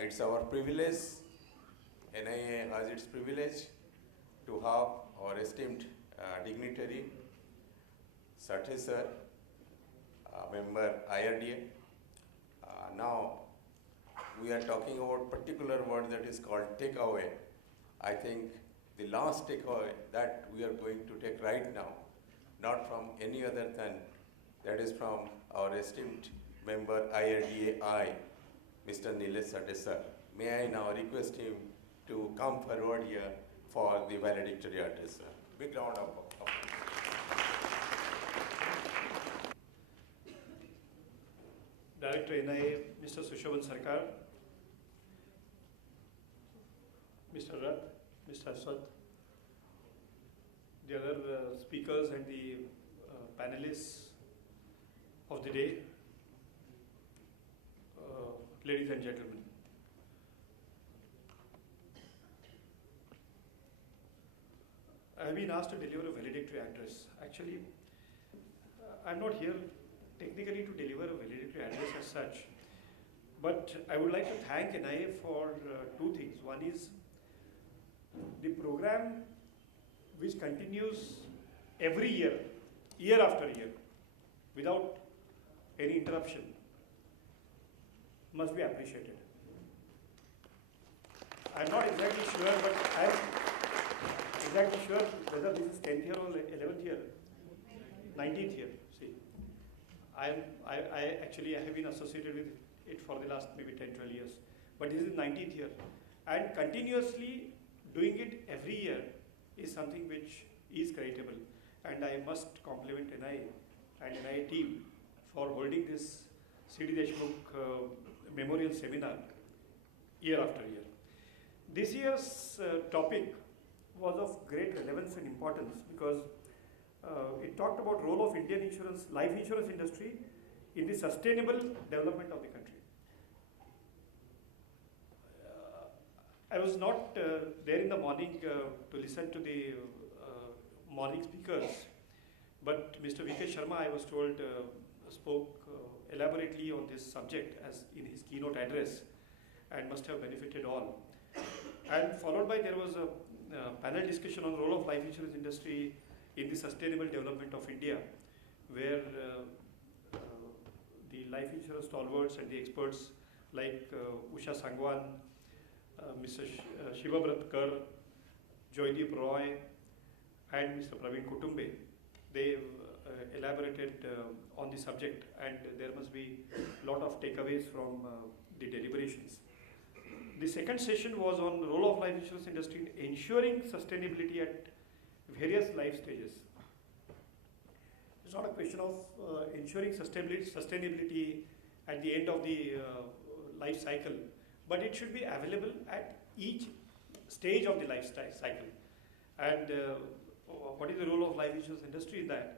It's our privilege, NIA has its privilege to have our esteemed dignitary, Sathe sir, member IRDAI. Now, we are talking about particular word that is called takeaway. I think the last takeaway that we are going to take right now, not from any other than, that is from our esteemed member IRDAI, Mr. Nilesh Sathe sir. May I now request him to come forward here for the valedictory address, sir. Big round of applause. Director NIA, Mr. Sushovan Sarkar, Mr. Rath, Mr. Aswat, the other speakers and the panelists of the day, ladies and gentlemen. I have been asked to deliver a valedictory address. Actually, I'm not here technically to deliver a valedictory address as such, but I would like to thank NIA for two things. One is the program which continues every year, year after year, without any interruption, must be appreciated. I'm not exactly sure, but I'm exactly sure whether this is 10th year or 11th year, 19th year. See, I have been associated with it for the last maybe 10, 12 years, but this is 19th year, and continuously doing it every year is something which is creditable, and I must compliment NIA and NIA team for holding this C.D. Deshmukh Memorial Seminar year after year. This year's topic was of great relevance and importance because it talked about role of Indian life insurance industry in the sustainable development of the country. I was not there in the morning to listen to the morning speakers, but Mr. V.K. Sharma, I was told, spoke elaborately on this subject as in his keynote address and must have benefited all. And followed by, there was a panel discussion on the role of life insurance industry in the sustainable development of India, where the life insurance stalwarts and the experts like Usha Sangwan, Mr. Shivabrat Kar, Joydeep Roy, and Mr. Praveen Kutumbe, they elaborated on the subject, and there must be a lot of takeaways from the deliberations. The second session was on the role of life insurance industry in ensuring sustainability at various life stages. It's not a question of ensuring sustainability at the end of the life cycle, but it should be available at each stage of the life cycle. And what is the role of life insurance industry in that?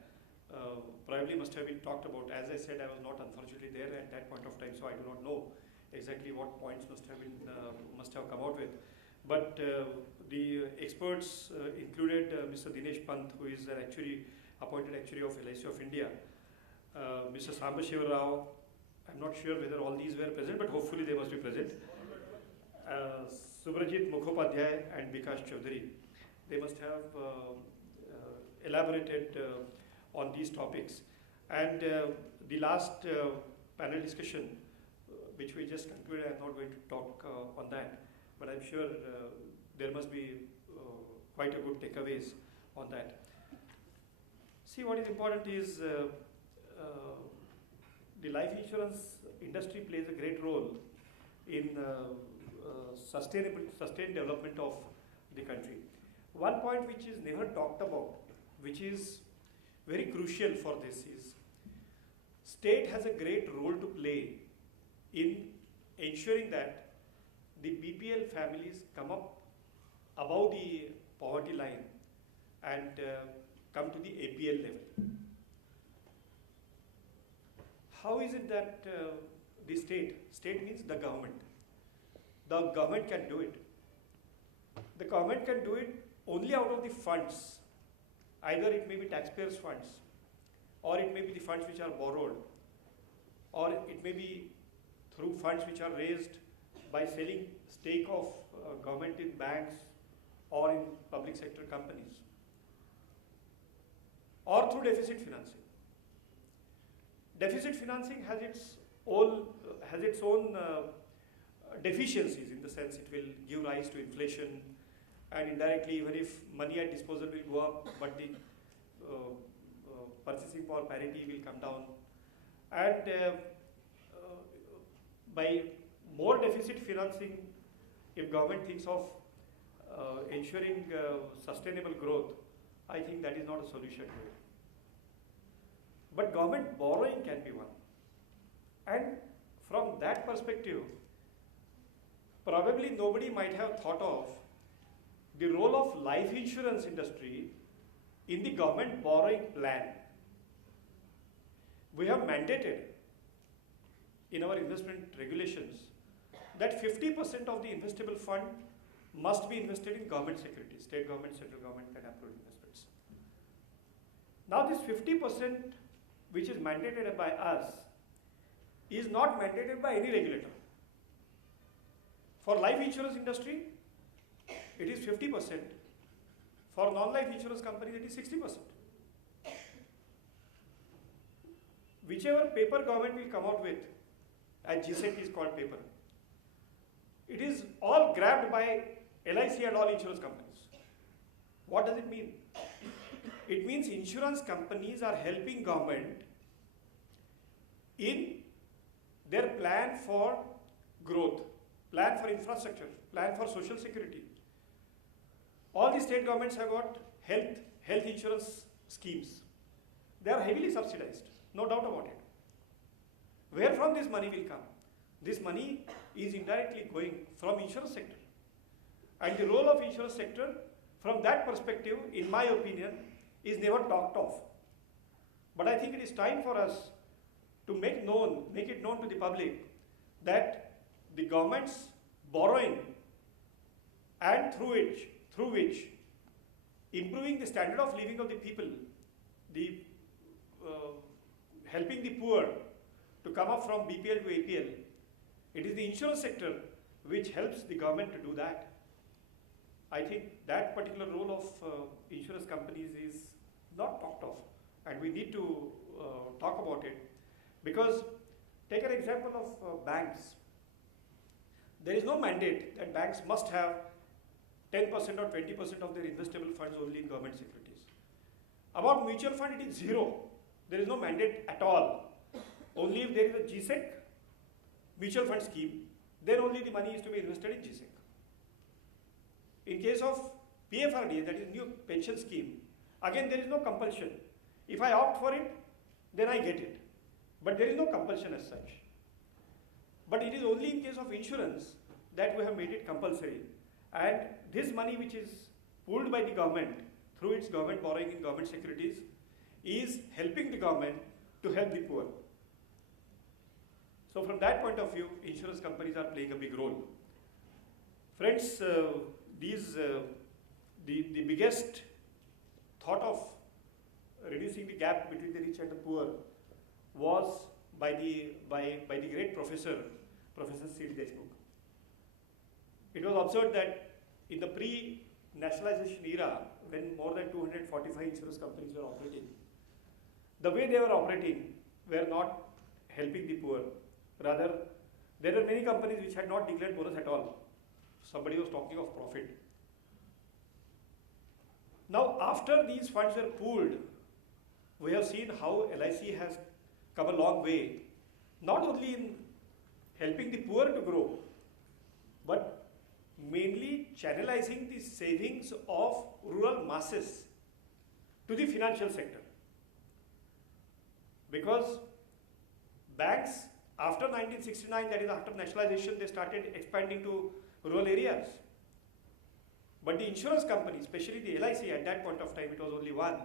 Probably must have been talked about. As I said, I was not unfortunately there at that point of time, so I do not know exactly what points must have come out with. But the experts included Mr. Dinesh Pant, who is an appointed actuary of LIC of India, Mr. Samba Shiva Rao. I'm not sure whether all these were present, but hopefully they must be present. Subrajit Mukhopadhyay and Bikash Chaudhary. They must have elaborated on these topics. And the last panel discussion, which we just concluded, I'm not going to talk on that, but I'm sure there must be quite a good takeaways on that. See, what is important is the life insurance industry plays a great role in sustained development of the country. One point which is never talked about, which is very crucial for this, is state has a great role to play in ensuring that the BPL families come up above the poverty line and come to the APL level. How is it that the state means the government can do it. The government can do it only out of the funds. Either it may be taxpayers' funds, or it may be the funds which are borrowed, or it may be through funds which are raised by selling stake of government in banks or in public sector companies, or through deficit financing. Deficit financing has its own deficiencies, in the sense it will give rise to inflation, and indirectly, even if money at disposal will go up, but the purchasing power parity will come down. And by more deficit financing, if government thinks of ensuring sustainable growth, I think that is not a solution to it. But government borrowing can be one. And from that perspective, probably nobody might have thought of the role of life insurance industry in the government borrowing plan. We have mandated in our investment regulations that 50% of the investable fund must be invested in government securities, state government, central government can approve investments. Now this 50% which is mandated by us is not mandated by any regulator. For life insurance industry, it is 50%. For non-life insurance companies, it is 60%. Whichever paper government will come out with, as GSEC is called paper, it is all grabbed by LIC and all insurance companies. What does it mean? It means insurance companies are helping government in their plan for growth, plan for infrastructure, plan for social security. All the state governments have got health insurance schemes. They are heavily subsidized, no doubt about it. Where from this money will come? This money is indirectly going from insurance sector. And the role of insurance sector, from that perspective, in my opinion, is never talked of. But I think it is time for us to make it known to the public that the government's borrowing, and through which improving the standard of living of the people, the helping the poor to come up from BPL to APL, it is the insurance sector which helps the government to do that. I think that particular role of insurance companies is not talked of, and we need to talk about it. Because take an example of banks. There is no mandate that banks must have 10% or 20% of their investable funds only in government securities. About mutual fund, it is zero. There is no mandate at all. Only if there is a GSEC mutual fund scheme, then only the money is to be invested in GSEC. In case of PFRDA, that is new pension scheme, again there is no compulsion. If I opt for it, then I get it. But there is no compulsion as such. But it is only in case of insurance that we have made it compulsory. And this money which is pooled by the government through its government borrowing in government securities is helping the government to help the poor. So from that point of view, insurance companies are playing a big role. Friends, the biggest thought of reducing the gap between the rich and the poor was by the great Professor C.D. Deshmukh. It was observed that in the pre-nationalization era, when more than 245 insurance companies were operating, the way they were operating were not helping the poor. Rather, there were many companies which had not declared bonus at all. Somebody was talking of profit. Now, after these funds were pooled, we have seen how LIC has come a long way, not only in helping the poor to grow, but mainly channelizing the savings of rural masses to the financial sector. Because banks, after 1969, that is after nationalization, they started expanding to rural areas. But the insurance company, especially the LIC, at that point of time, it was only one.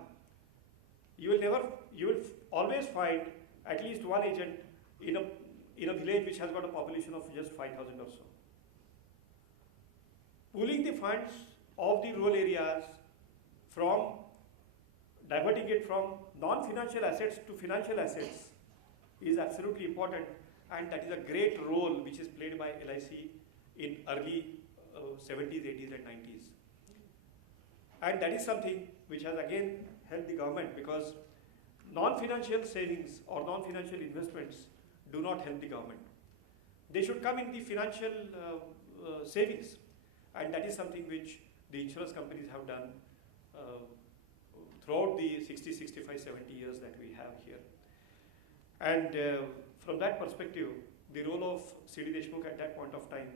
You will always find at least one agent in a village which has got a population of just 5,000 or so. Pooling the funds of the rural areas, from diverting it from non-financial assets to financial assets, is absolutely important, and that is a great role which is played by LIC in early 70s, 80s and 90s. And that is something which has again helped the government, because non-financial savings or non-financial investments do not help the government. They should come in the financial savings, and that is something which the insurance companies have done throughout the 60, 65, 70 years that we have here. And from that perspective, the role of C.D. Deshmukh at that point of time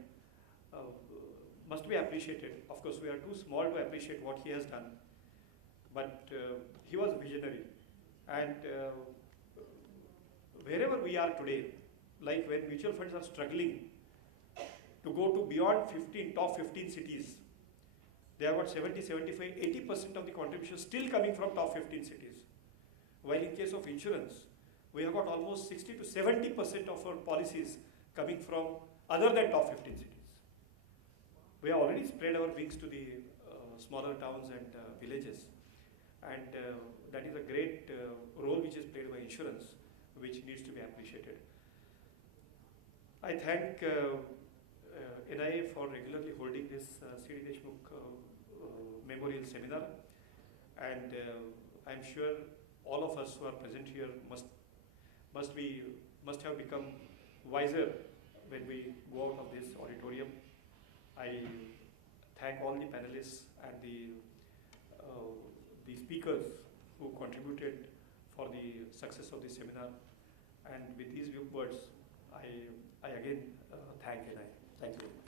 must be appreciated. Of course, we are too small to appreciate what he has done, but he was visionary. And wherever we are today, like when mutual funds are struggling to go to beyond top 15 cities, they have got 70, 75, 80% of the contribution still coming from top 15 cities. While in case of insurance, we have got almost 60 to 70% of our policies coming from other than top 15 cities. We have already spread our wings to the smaller towns and villages, and that is a great role which is played by insurance, which needs to be appreciated. I thank NIA for regularly holding this C.D. Deshmukh Memorial Seminar, and I'm sure all of us who are present here must have become wiser when we go out of this auditorium. I thank all the panelists and the speakers who contributed for the success of this seminar. And with these words, I again thank NIA. Thank you.